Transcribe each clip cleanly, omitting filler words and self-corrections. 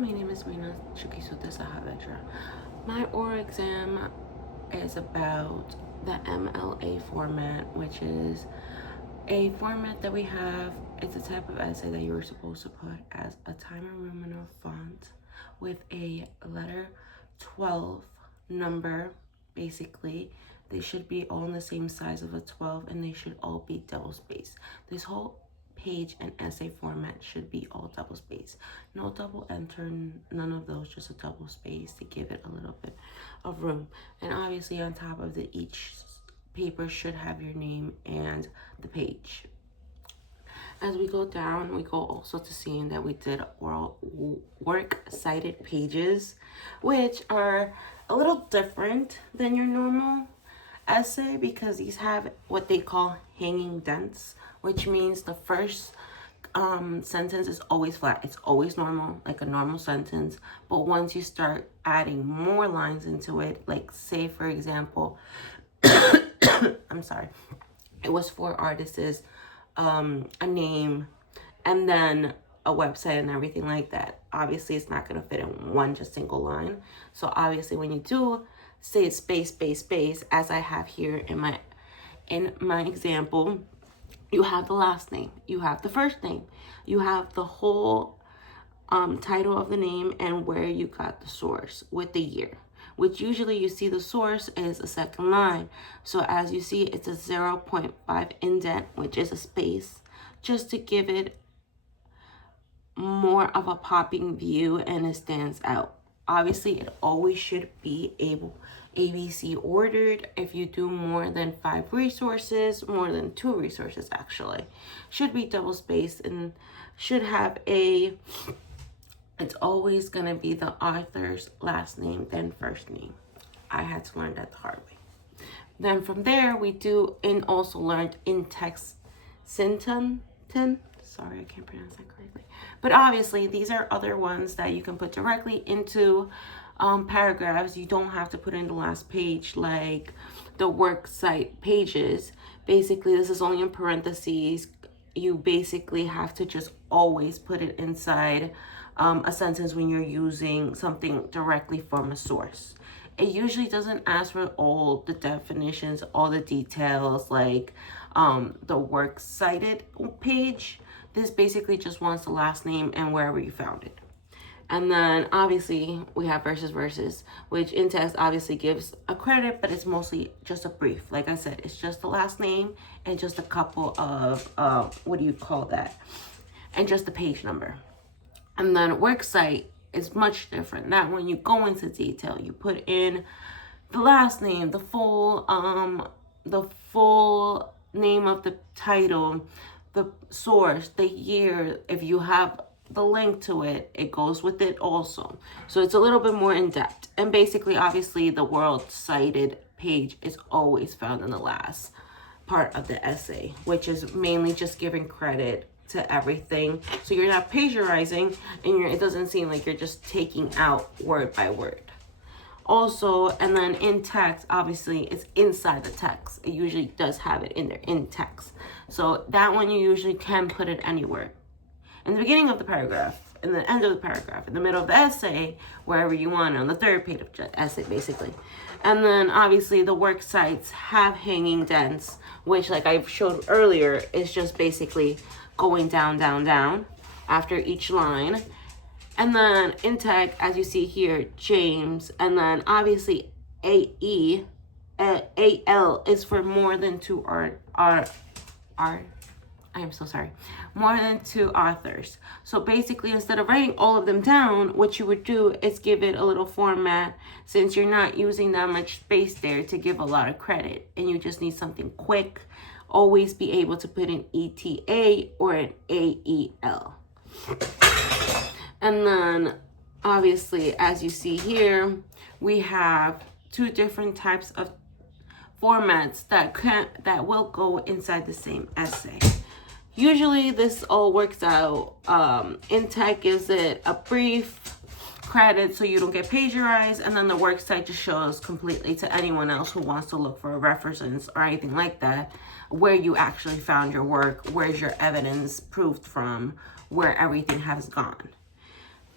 my name is Rina Chukisuta Saavedra. My oral exam is about the MLA format, which is a format that we have. It's a type of essay that you're supposed to put as a Times Roman font with a letter 12 number, basically. They should be all in the same size of a 12 and they should all be double spaced. This whole page and essay format should be all double space. No double enter, none of those, just a double space to give it a little bit of room. And obviously on top of each paper should have your name and the page. As we go down, we go also to seeing that we did oral work cited pages, which are a little different than your normal essay because these have what they call hanging dents, which means the first sentence is always flat. It's always normal, like a normal sentence. But once you start adding more lines into it, like say for example, I'm sorry, it was 4 artists, a name, and then a website and everything like that. Obviously, it's not going to fit in one just single line. So obviously, when you do say space, as I have here in my example, you have the last name, you have the first name, you have the whole title of the name and where you got the source with the year, which usually you see the source is a second line. So as you see, it's a 0.5 indent, which is a space, just to give it more of a popping view and it stands out. Obviously, it always should be ABC ordered. If you do more than 5 resources, more than 2 resources actually, should be double spaced and should have it's always gonna be the author's last name, then first name. I had to learn that the hard way. Then from there, we do and also learned in-text syntax. Sorry, I can't pronounce that correctly. But obviously, these are other ones that you can put directly into paragraphs. You don't have to put in the last page like the work site pages. Basically, this is only in parentheses. You basically have to just always put it inside a sentence when you're using something directly from a source. It usually doesn't ask for all the definitions, all the details, like the works cited page. This basically just wants the last name and wherever you found it. And then obviously we have versus, which in text obviously gives a credit, but it's mostly just a brief. Like I said, it's just the last name and just a couple of, and just the page number. And then work site is much different. That when you go into detail, you put in the last name, the full name of the title, the source, the year. If you have the link to it, it goes with it also. So it's a little bit more in depth. And basically, obviously, the world cited page is always found in the last part of the essay, which is mainly just giving credit to everything. So you're not plagiarizing and it doesn't seem like you're just taking out word by word. Also, and then in text, obviously, it's inside the text. It usually does have it in there, in text. So that one, you usually can put it anywhere. In the beginning of the paragraph, in the end of the paragraph, in the middle of the essay, wherever you want, on the third page of the essay, basically. And then, obviously, the work sites have hanging dents, which, like I showed earlier, is just basically going down after each line. And then in tech, as you see here, James, and then obviously AL is for more than 2 more than 2 authors. So basically, instead of writing all of them down, what you would do is give it a little format, since you're not using that much space there to give a lot of credit and you just need something quick. Always be able to put an ETA or an AEL. And then obviously, as you see here, we have 2 different types of formats that will go inside the same essay. Usually this all works out. InTech gives it a brief credit so you don't get plagiarized, and then the work site just shows completely to anyone else who wants to look for a reference or anything like that, where you actually found your work, where's your evidence proved from, where everything has gone.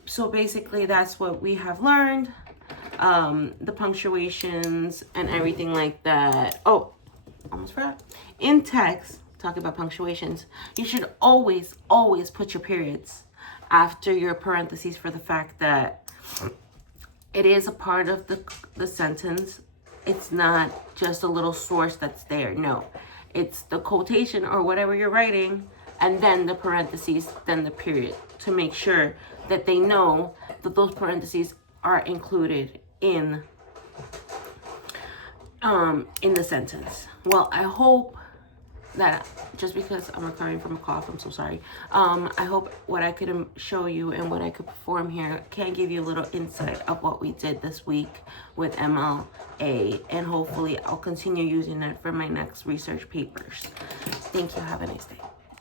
So basically that's what we have learned. The punctuations and everything like that. Oh, almost forgot. In text, talking about punctuations, you should always put your periods after your parentheses for the fact that it is a part of the sentence. It's not just a little source that's there. No, it's the quotation or whatever you're writing, and then the parentheses, then the period, to make sure that they know that those parentheses are included in the sentence. Well, I hope that, just because I'm recovering from a cough, I'm so sorry. I hope what I could show you and what I could perform here can give you a little insight of what we did this week with MLA, and hopefully I'll continue using it for my next research papers. Thank you. Have a nice day.